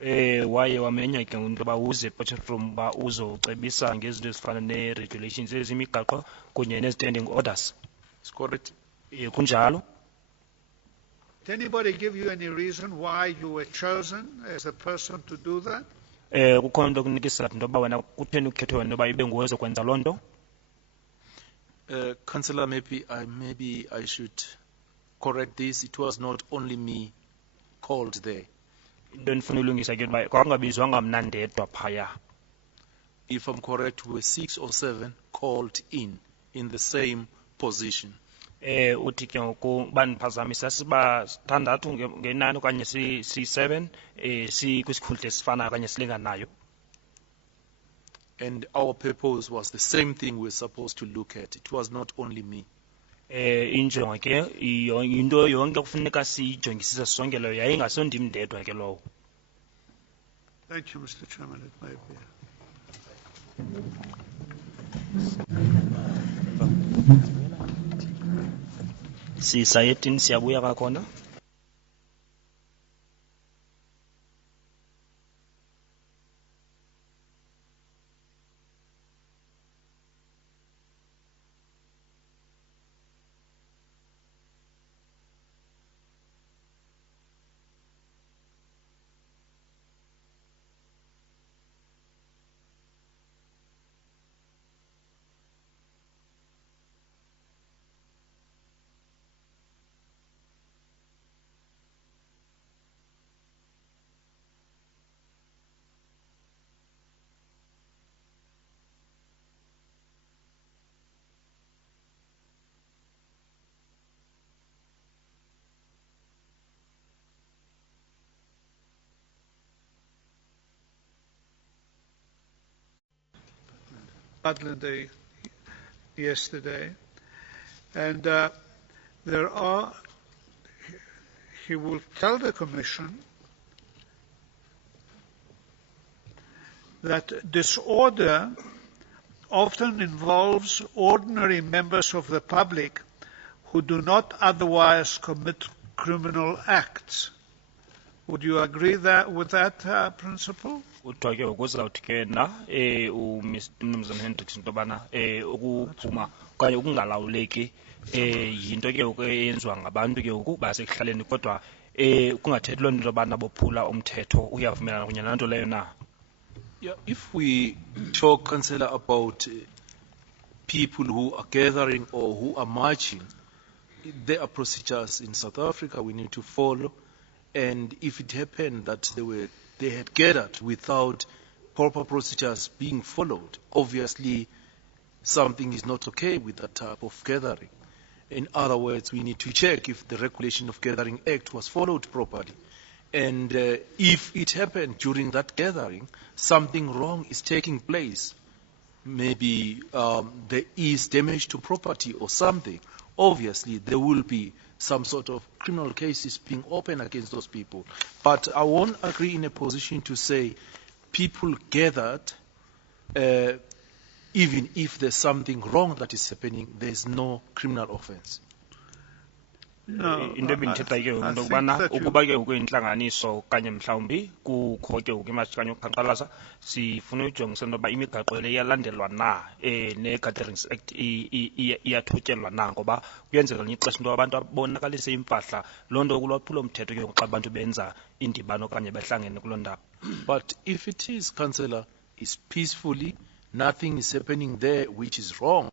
Waye wamenywa ke into yoba uze ePotchefstroom uba uzocebisa ngezinto ezifana nee-regulations ezimigaqo kunye nee-standing orders. It's correct. Kunjalo. Did anybody give you any reason why you were chosen as a person to do that? Kukho into okunika isizathu into yoba wena kutheni ukhethwe wena into yoba ibe nguwe ozokwenza loo nto? Councillor, maybe I should correct this. It was not only me called there. Into endifuna ulungisa ke uba kwakungabizwanga mna ndedwa phaya. If I'm correct, we were 6 or 7 called in the same position. Uthi ke ngoku bandiphazamisa siba sithandathu ngenani okanye si-7 sikwisikhundla esifanayo okanye silinganayo. And our purpose was the same thing we were supposed to look at. It was not only me. Injongo ke into yonke kufuneka siyijongisise sonke leyo yayingasondim ndedwa ke lowo. Thank you, Mr. Chairman. It may be. Sisayetini siyabuya kwakhona. Scotland yesterday, and he will tell the Commission that disorder often involves ordinary members of the public who do not otherwise commit criminal acts. Would you agree with that principle? Uthiwa ke ukuzawuthi ke na uMnumzana Hendricks into yobana ukuphuma okanye ukungalawuleki yinto ke eyenziwa ngabantu ke basekuhlaleni kodwa kungathethi loo nto yobana bophula umthetho uyavumelana kunye naloo nto leyo na. Yeah, if we talk, Councillor, about people who are gathering or who are marching, there are procedures in South Africa we need to follow. And if it happened that they had gathered without proper procedures being followed, obviously something is not okay with that type of gathering. In other words, we need to check if the Regulation of Gathering Act was followed properly. And if it happened during that gathering, something wrong is taking place, maybe there is damage to property or something, obviously there will be some sort of criminal cases being opened against those people. But I won't agree in a position to say people gathered, even if there's something wrong that is happening, there's no criminal offense. No, into ebendithetha ke into yokubana ukuba ke ukuyintlanganiso okanye mhlawumbi kukho ke imatshi yokuqhankqalaza sifuna ujongisisa into yoba imigaqo le iyalandelwa na ne-Gatherings Act iyathutyelwa na ngoba kuyenzeka ngelinye ixesha into abantu abonakalise impahla loo nto kulwaphulo mthetho ke xa abantu benza indibano okanye behlangene kuloo ndawo. But if it is, Councillor, is peacefully, nothing is happening there which is wrong,